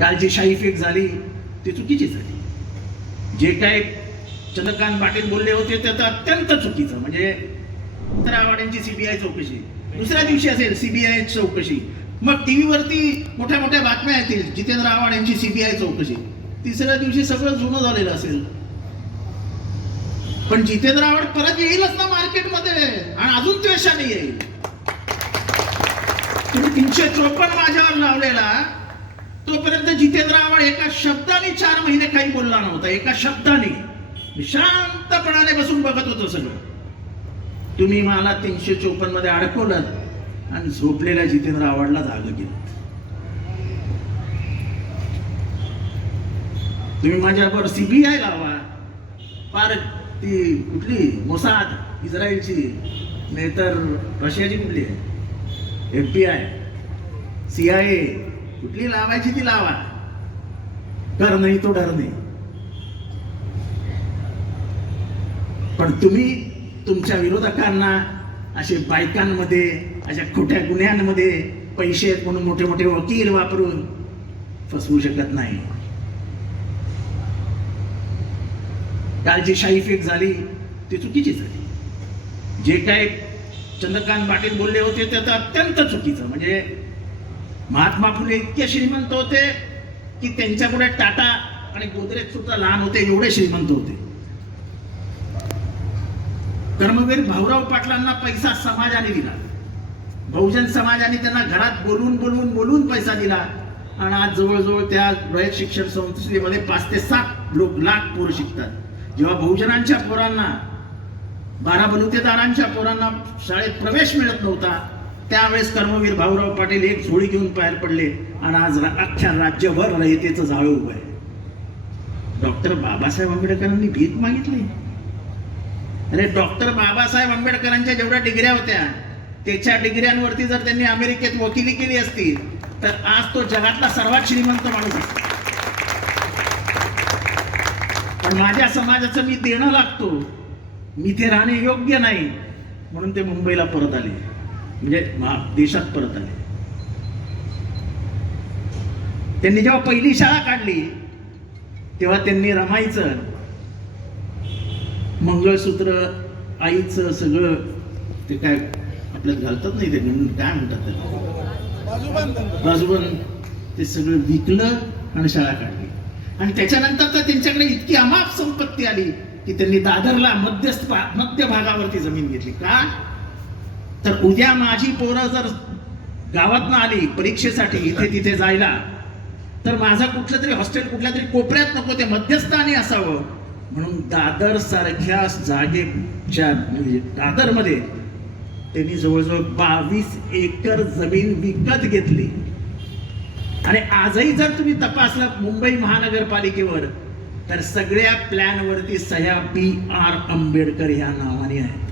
काल जी शाही फेक झाली ती चुकीची झाली. जे काय चंद्रकांत पाटील बोलले होते ते तर अत्यंत चुकीचं. म्हणजे आवाड्यांची यांची सीबीआय चौकशी. दुसऱ्या दिवशी असेल सीबीआय चौकशी. मग टीव्हीवरती मोठ्या मोठ्या बातम्या येतील जितेंद्र आव्हाड यांची सीबीआय चौकशी. तिसऱ्या दिवशी सगळं जुनं झालेलं असेल. पण जितेंद्र आव्हाड परत येईलच ना मार्केटमध्ये. आणि अजून द्वेषाने येईल. तुम्ही तीनशे चोपन्न माझ्यावर लावलेला. तोपर्यंत जितेंद्र आव्हाड एका शब्दाने चार महिने काही बोलला नव्हता. एका शब्दाने. शांतपणाने बसून बघत होतो सगळं. तुम्ही मला तीनशे चोपन्नमध्ये अडकवलं आणि झोपलेल्या जितेंद्र आव्हाडला जाग केलं. तुम्ही माझ्याबरोबर सीबीआय लावा. फार ती कुठली मोसाद इस्रायलची नाहीतर रशियाची कुठली आहे? F B I C I A कुठली लावायची ती लावा. डर नाही तो डर नाही. पण तुम्ही तुमच्या विरोधकांना असे बायकांमध्ये अशा खोट्या गुन्ह्यांमध्ये पैसे आहेत म्हणून मोठे मोठे वकील वापरून फसवू शकत नाही. काल जी शाही फेक झाली ती चुकीची झाली. जे काय चंद्रकांत पाटील बोलले होते ते तर अत्यंत चुकीचं. म्हणजे महात्मा फुले इतके श्रीमंत होते की त्यांच्यापुढे टाटा आणि गोदरेज सुद्धा लहान होते एवढे श्रीमंत होते. कर्मवीर भाऊराव पाटलांना पैसा समाजाने दिला. बहुजन समाजाने त्यांना घरात बोलून बोलून बोलून पैसा दिला. आणि आज जवळजवळ त्या रयत शिक्षण संस्थेमध्ये पाच ते सात लोक लाख पोरं शिकतात. जेव्हा बहुजनांच्या पोरांना बारा बलुतेदारांच्या पोरांना शाळेत प्रवेश मिळत नव्हता त्यावेळेस कर्मवीर भाऊराव पाटील एक झोळी घेऊन बाहेर पडले आणि आज अख्ख्या राज्यभर रयतेचं जाळं उभं आहे. डॉक्टर बाबासाहेब आंबेडकरांनी भीक मागितली. अरे डॉक्टर बाबासाहेब आंबेडकरांच्या जेवढ्या डिग्र्या होत्या त्याच्या डिग्र्यांवरती जर त्यांनी अमेरिकेत वकिली केली असती तर आज तो जगातला सर्वात श्रीमंत माणूस असतो पण माझ्या समाजाचं मी देणं लागतो. मी ते राहणे योग्य नाही म्हणून ते मुंबईला परत आले. म्हणजे देशात परत आले. त्यांनी जेव्हा पहिली शाळा काढली तेव्हा त्यांनी रमायचं मंगळसूत्र आईचं सगळं ते काय आपल्यात घालतात नाही ते काय म्हणतात त्याला? बाजूबन ते सगळं विकलं आणि शाळा काढली. आणि त्याच्यानंतर तर त्यांच्याकडे इतकी अमाप संपत्ती आली की त्यांनी दादरला मध्यस्थ मध्य भागावरती जमीन घेतली. का? तर उद्या माझी पोरं जर गावातनं आली परीक्षेसाठी इथे तिथे जायला तर माझा कुठलं तरी हॉस्टेल कुठल्या तरी कोपऱ्यात नको ते मध्यस्थानी असावं. म्हणून दादर सारख्या जागेच्या म्हणजे दादरमध्ये त्यांनी जवळजवळ बावीस एकर जमीन विकत घेतली. आणि आजही जर तुम्ही तपासलं मुंबई महानगरपालिकेवर तर सगळ्या प्लॅनवरती सह्या बी आर आंबेडकर ह्या नावाने आहेत.